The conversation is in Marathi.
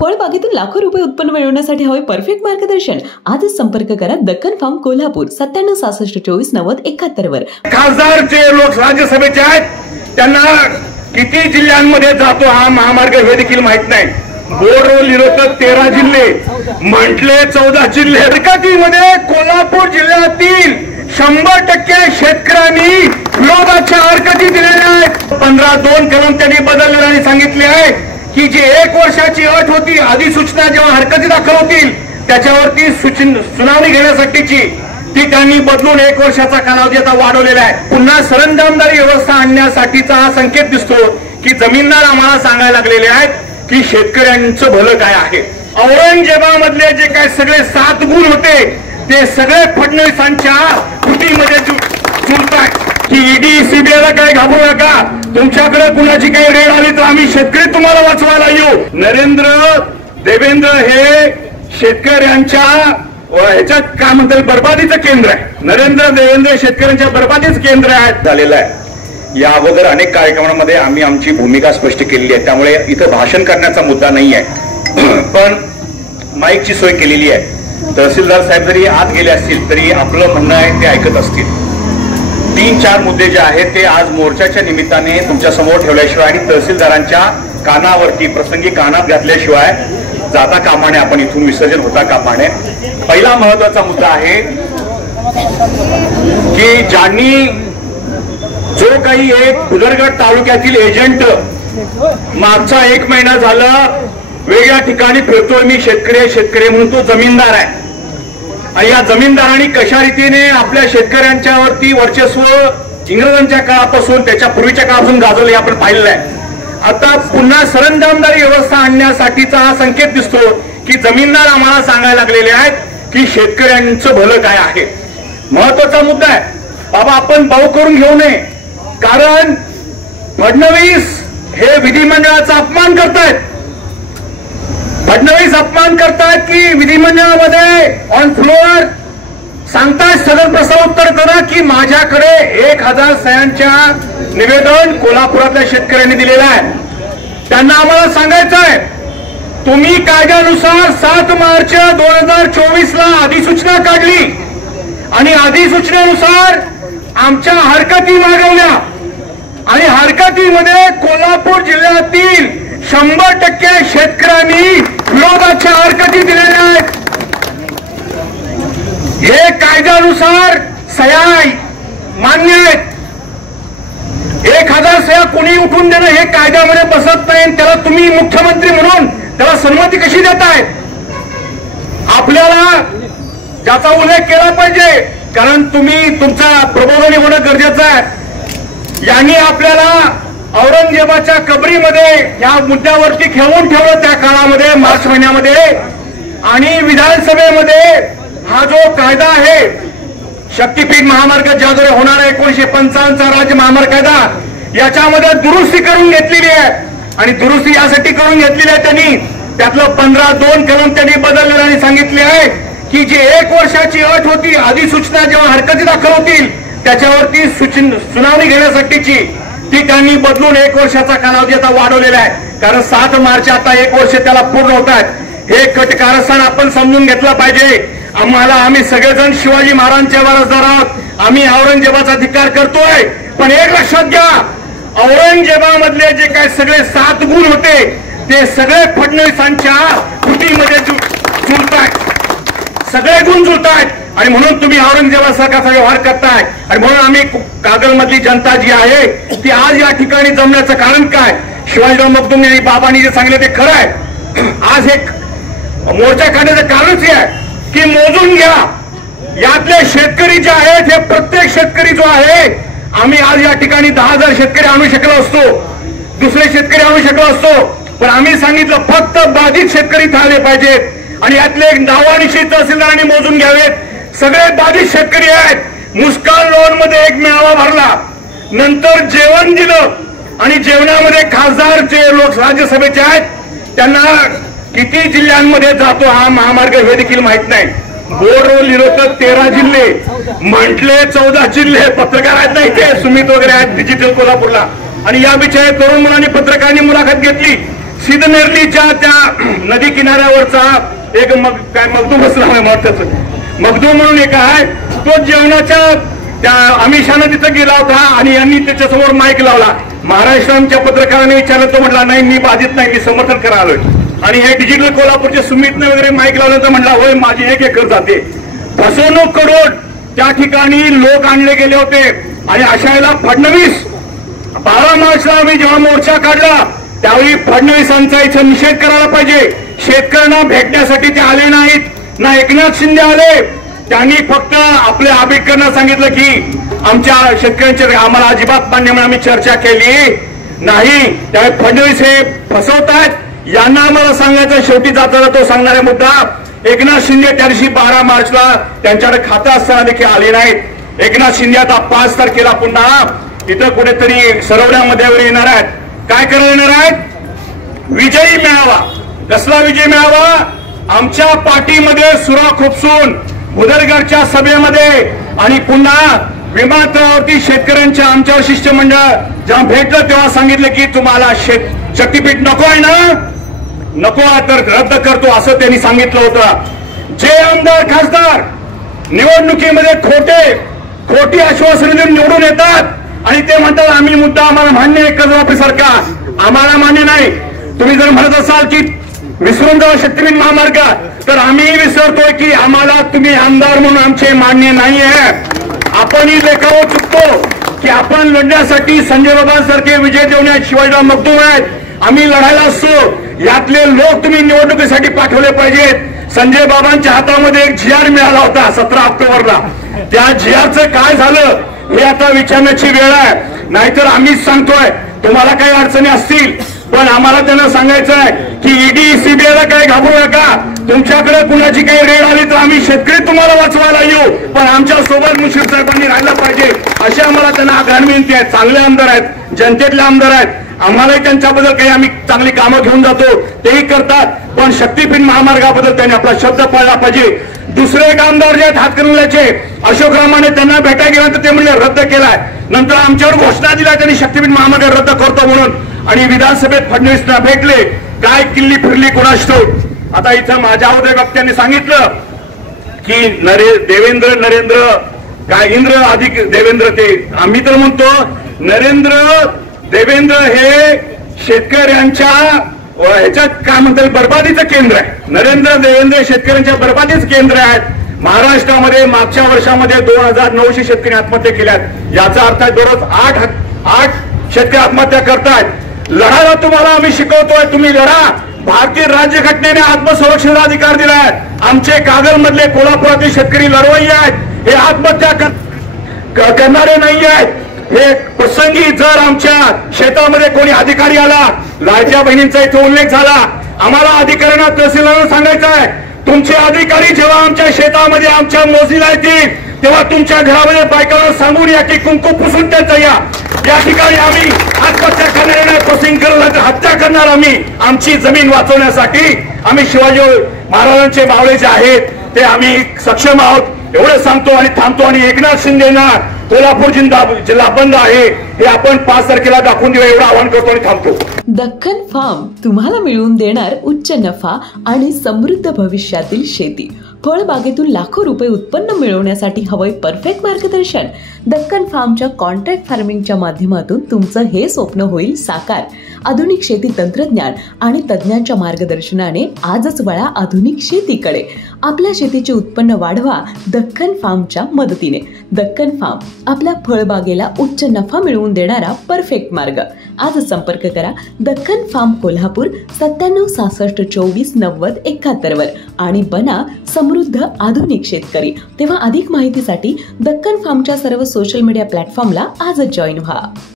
फळबागेतून लाखो रुपये उत्पन्न मिळवण्यासाठी हवे परफेक्ट मार्गदर्शन. आजच संपर्क करा दक्कन फार्म कोल्हापूर 9766249071 वर. खासदार जे लोक राज्यसभेचे आहेत त्यांना किती जिल्ह्यांमध्ये जातो हा महामार्ग हे देखील माहित नाही. बोर्डवर लिहिलं 13 जिल्हे म्हटले 14 जिल्हे. हरकतीमध्ये कोल्हापूर जिल्ह्यातील 100% शेतकऱ्यांनी विरोधाच्या हरकती दिलेल्या आहेत. 15(2) कलम त्यांनी बदलले आणि सांगितले आहे की जी 1 वर्षाची अट होती अधिसूचना जेव्हा हरकती दाखल होतील त्याच्यावरती सुनावणी घेण्यासाठीची ती त्यांनी बदलून 1 वर्षाचा कालावधी आता वाढवलेला आहे. पुन्हा सरंजामदारी व्यवस्था आणण्यासाठीचा हा संकेत दिसतो की जमीनदार आम्हाला सांगायला लागलेले आहेत की शेतकऱ्यांचं भलं काय आहे. औरंगजेबामधले जे काय सगळे 7 गुण होते ते सगळे फडणवीसांच्या कृतीमध्ये जुळतात की ईडी सीबीआयला काय घाबरू नका, तुमच्याकडे कुणाची काही रेड आली तर आम्ही शेतकरी तुम्हाला वाचवायला येऊ. देवेंद्र हे शेतकऱ्यांच्या ह्याच्यात काय म्हणतात बर्बादीचं केंद्र आहे. देवेंद्र शेतकऱ्यांच्या बर्बादीचं केंद्र झालेलं आहे. या अगोदर अनेक कार्यक्रमांमध्ये आम्ही आमची भूमिका स्पष्ट केलेली आहे, त्यामुळे इथं भाषण करण्याचा मुद्दा नाही आहे. पण माईकची सोय केलेली आहे. तहसीलदार साहेब जरी आत गेले असतील तरी आपलं म्हणणं आहे ते ऐकत असतील. 3-4 मुद्दे जे आहेत ते आज मोर्चाच्या निमित्ताने तुमच्या समोर ठेवल्याशिवाय आणि तहसीलदारांच्या कानावरती प्रसंगी कानात घातल्याशिवाय जाता कामाने आपण इथून विसर्जन होता कामाने. पहिला महत्वाचा मुद्दा आहे की ज्यांनी जो काही एक भुदरगड तालुक्यातील एजंट मागचा 1 महिना झाला वेगळ्या ठिकाणी फिरतोय मी शेतकरी म्हणून तो जमीनदार आहे आणि या जमीनदारांनी कशा रीतीने आपल्या शेतकऱ्यांच्या वरती वर्चस्व इंग्रजांच्या काळापासून त्याच्या पूर्वीच्या काळापासून गाजवले आपण पाहिलेलं आहे. आता पुन्हा सरंजामदारी व्यवस्था आणण्यासाठीचा हा संकेत दिसतो की जमीनदार आम्हाला सांगायला लागलेले आहेत की शेतकऱ्यांचं भलं काय आहे. महत्वाचा मुद्दा आहे बाबा, आपण भाऊ करून घेऊ नये. कारण फडणवीस हे विधिमंडळाचा अपमान करतायत. फडणवीस अपमान करतायत की विधिमंडळामध्ये ऑन फ्लोअर सांगतायत सदर प्रस्ताव उत्तर करा की माझ्याकडे 1000 सह्यांच्या निवेदन कोल्हापुरातल्या शेतकऱ्यांनी दिलेलं आहे. त्यांना आम्हाला सांगायचं आहे तुम्ही कायद्यानुसार 7 मार्च 2024 ला अधिसूचना काढली आणि अधिसूचनेनुसार आमच्या हरकती मागवल्या आणि हरकतीमध्ये कोल्हापूर जिल्ह्यातील 100% शेतकऱ्यांनी विरोधाच्या हरकती दिलेल्या आहेत. हे कायद्यानुसार सह्या मान्य आहेत. 1000 सह्या कोणी उठून देणं हे कायद्यामध्ये बसत नाही. त्याला तुम्ही मुख्यमंत्री म्हणून त्याला संमती कशी देताय? आपल्याला ज्याचा उल्लेख केला पाहिजे कारण तुमचा प्रबोधनी होणं गरजेचं आहे. यांनी आपल्याला औरंगजेबाच्या कबरीमध्ये या मुद्द्यावरती खेळून ठेवलं त्या काळामध्ये मार्च महिन्यामध्ये. आणि विधानसभेमध्ये हा जो कायदा आहे शक्तीपीठ महामार्ग ज्याद्वारे होणारा 1955 राज्य महामार्ग कायदा याच्यामध्ये दुरुस्ती करून घेतलेली आहे. आणि दुरुस्ती यासाठी करून घेतलेली आहे त्यांनी त्यातलं 15(2) कलम त्यांनी बदललेलं आणि सांगितले आहे की जी 1 वर्षाची अट होती अधिसूचना जेव्हा हरकती दाखल होतील त्याच्यावरती सुनावणी घेण्यासाठीची ती त्यांनी बदलून 1 वर्षाचा कालावधी आता वाढवलेला आहे. कारण 7 मार्च आता 1 वर्ष त्याला पूर्ण होत आहेत. हे कट कारस्थान आपण समजून घेतलं पाहिजे. आम्ही सगळेजण शिवाजी महाराजांच्या वारसदार आहोत. आम्ही औरंगजेबाचा धिक्कार करतोय. पण एक लक्षात घ्या औरंगजेबामधले जे काय सगळे 7 गुण होते ते सगळे फडणवीसांच्या कृतीमध्ये जुळतायत. सगळे गुण जुळतायत आणि म्हणून तुम्ही औरंगजेबासारखाचा व्यवहार करताय. आणि म्हणून आम्ही कागलमधली जनता जी आहे ती आज या ठिकाणी जमण्याचं कारण काय? शिवाजीराव मगदुम यांनी बाबांनी जे सांगितलं ते खरं आहे. आज एक मोर्चा काढण्याचं कारणच हे आहे की मोजून घ्या यातले शेतकरी जे आहेत हे प्रत्येक शेतकरी जो आहे आम्ही आज या ठिकाणी 10,000 शेतकरी आणू शकलो असतो, दुसरे शेतकरी आणू शकलो असतो. पण आम्ही सांगितलं फक्त बाधित शेतकरी थांबले पाहिजेत आणि यातले एक नावानिशी तहसीलदारांनी मोजून घ्यावेत. सगळे बाधित शेतकरी आहेत. मुस्कान लोन मध्ये एक मेळावा भरला, नंतर जेवण दिलं आणि जेवणामध्ये खासदार जे लोक राज्यसभेचे आहेत त्यांना किती जिल्ह्यांमध्ये जातो हा महामार्ग हे देखील माहित नाही. बोर्डवर लिहिलं 13 जिल्हे म्हटले 14 जिल्हे. पत्रकार आहेत नाही ते सुमित वगैरे आहेत डिजिटल कोल्हापूरला आणि या विषयात तरुण मुलांनी पत्रकारांनी मुलाखत घेतली. सिद्धनेरलीच्या त्या नदी किनाऱ्यावरचा एक मगदूम असला मगदूम म्हणून एक आहे, तो जेवणाच्या त्या अमिषानं तिथं गेला होता आणि यांनी त्याच्यासमोर माईक लावला. महाराष्ट्राच्या पत्रकाराने विचारलं, तो म्हटला नाही मी बाधित नाही, मी समर्थन करायला आलोय. आणि हे डिजिटल कोल्हापूरचे सुमितने वगैरे माईक लावलं तर म्हटला होय माझी 1 एकर जाते. फसवणूक करून त्या ठिकाणी लोक आणले गेले होते. आणि अशा वेळेला फडणवीस 12 मार्चला आम्ही जेव्हा मोर्चा काढला त्यावेळी फडणवीसांचा इथं निषेध करायला पाहिजे. शेतकऱ्यांना भेटण्यासाठी ते आले नाहीत, ना एकनाथ शिंदे आले. त्यांनी फक्त आपल्या आंबेडकरांना सांगितलं की आमच्या शेतकऱ्यांचे आम्हाला अजिबात मान्य म्हणून आम्ही चर्चा केली नाही. त्यावेळी फडणवीस हे फसवतायत. यांना आम्हाला सांगायचं शेवटी जाताना तो सांगणारा मुद्दा, एकनाथ शिंदे त्या दिवशी 12 मार्चला त्यांच्याकडे खातं असताना देखील आले नाहीत. एकनाथ शिंदे आता 5 तारखेला पुन्हा तिथं कुठेतरी सरवड्यामध्ये येणार आहेत. काय करायला येणार आहेत? विजयी मेळावा. कसला विजय मेळावा? आमच्या पार्टीमध्ये सुरा खुपसून भुदरगडच्या सभेमध्ये आणि पुन्हा विमानतळावरती शेतकऱ्यांच्या आमच्यावर शिष्टमंडळ जेव्हा भेटलं तेव्हा सांगितलं की तुम्हाला शक्तीपीठ नको आहे ना, नको तर रद्द करतो असं त्यांनी सांगितलं होतं. जे आमदार खासदार निवडणुकीमध्ये खोटी आश्वासनं देऊन निवडून येतात आणि ते म्हणतात आम्ही मुद्दा आम्हाला मान्य आहे कर्जमाफीसारखा, आम्हाला मान्य नाही. तुम्ही जर म्हणत असाल की विसरून जावा शक्तीपीठ महामार्ग, तर आम्ही विसरतोय की आम्हाला तुम्ही आमदार म्हणून आमचे मान्य नाही आहे. आपणही लेखावर चुकतो की आपण लढण्यासाठी संजय बाबांसारखे विजय देवण्यात शिवाजीराव मगदूम आहेत. आम्ही लढायला असतो. यातले लोक तुम्ही निवडणुकीसाठी पाठवले पाहिजेत. संजय बाबांच्या हातामध्ये एक GR मिळाला होता 17 ऑक्टोबरला. त्या GRचं काय झालं हे आता विचारण्याची वेळ आहे. नाहीतर आम्हीच सांगतोय तुम्हाला काही अडचणी असतील पण आम्हाला त्यांना सांगायचं आहे की ED CBIला काही घाबरू नका. तुमच्याकडे कुणाची काही रेड आली तर आम्ही शेतकरी तुम्हाला वाचवायला येऊ, पण आमच्या सोबत मुश्रीफ साहेबांनी राहायला पाहिजे अशी आम्हाला त्यांना आग्रह विनंती आहे. चांगले आमदार आहेत, जनतेतले आमदार आहेत. आम्हालाही त्यांच्याबद्दल काही आम्ही चांगली कामं घेऊन जातो तेही करतात, पण शक्तीपीठ महामार्गाबद्दल त्यांनी आपला शब्द पाळला पाहिजे. दुसरे एक आमदार जे आहेत हातकणंगल्याचे अशोक रामाने त्यांना भेटायला गेल्यानंतर ते म्हणजे रद्द केलाय. नंतर आमच्यावर घोषणा दिल्या त्यांनी शक्तीपीठ महामार्ग रद्द करतो म्हणून, आणि विधानसभेत फडणवीसना भेटले. काय किल्ली फिरली कोणास ठाऊक. आता इथं माझ्या अगोदर वक्त्यांनी सांगितलं की नरेंद्र काय इंद्र अधिक देवेंद्र, ते आम्ही तर म्हणतो देवेंद्र हे शेतकऱ्यांच्या ह्याच्यात काय म्हणतात बरबादीचं केंद्र आहे. देवेंद्र शेतकऱ्यांच्या बरबादीचं केंद्र आहेत. महाराष्ट्रामध्ये मागच्या वर्षामध्ये 2900 शेतकरी आत्महत्या केल्यात. याचा अर्थ आहे दररोज 8 शेतकरी आत्महत्या करतायत. लढायला तुम्हाला आम्ही शिकवतोय, तुम्ही लढा. भारतीय राज्यघटनेने आत्मसंरक्षणाचा अधिकार दिलाय. आमचे कागलमधले कोल्हापुरातील शेतकरी लढवय्ये आहेत, हे आत्महत्या करणारे नाही आहेत. हे प्रसंगी जर आमच्या शेतामध्ये कोणी अधिकारी आला, लाडक्या बहिणींचा इथे उल्लेख झाला, आम्हाला अधिकाऱ्यांना तहसीलदारांना सांगायचं आहे तुमचे अधिकारी जेव्हा आमच्या शेतामध्ये आमच्या मोजणीला येतील तेव्हा तुमच्या घरामध्ये बायकांना सांगून या की कुंकू पुसून त्यांचा या ठिकाणी आम्ही आत्महत्या करणार नाही, क्रॉसिंग करणार, हत्या करणार. आम्ही आमची जमीन वाचवण्यासाठी आम्ही शिवाजी महाराजांचे मावळे जे आहेत ते आम्ही सक्षम आहोत एवढं सांगतो आणि थांबतो. आणि एकनाथ शिंदेना कोल्हापूर जिल्हा बंद आहे हे आपण 5 तारखेला दाखवून देऊ एवढं आवाहन करतो आणि थांबतो. दख्खन फार्म तुम्हाला मिळवून देणार उच्च नफा आणि समृद्ध भविष्यातील शेती. फळबागेतून लाखो रुपये उत्पन्न मिळवण्यासाठी हवंय परफेक्ट मार्गदर्शन. दख्खन फार्मच्या कॉन्ट्रॅक्ट फार्मिंगच्या माध्यमातून तुमचं हे स्वप्न होईल साकार. आधुनिक शेती तंत्रज्ञान आणि तज्ञांच्या मार्गदर्शनाने आजच वळा आधुनिक शेतीकडे. आपल्या शेतीचे उत्पन्न वाढवा दख्खन फार्मच्या मदतीने. दख्खन फार्म आपल्या फळबागेला उच्च नफा मिळवून देणारा परफेक्ट मार्ग. आज संपर्क करा दख्खन फार्म कोल्हापूर 97 66 24 90 71 वर आणि बना समृद्ध आधुनिक शेतकरी. तेव्हा अधिक माहितीसाठी दख्खन फार्मच्या सर्व सोशल मीडिया प्लॅटफॉर्मला आजच जॉईन व्हा.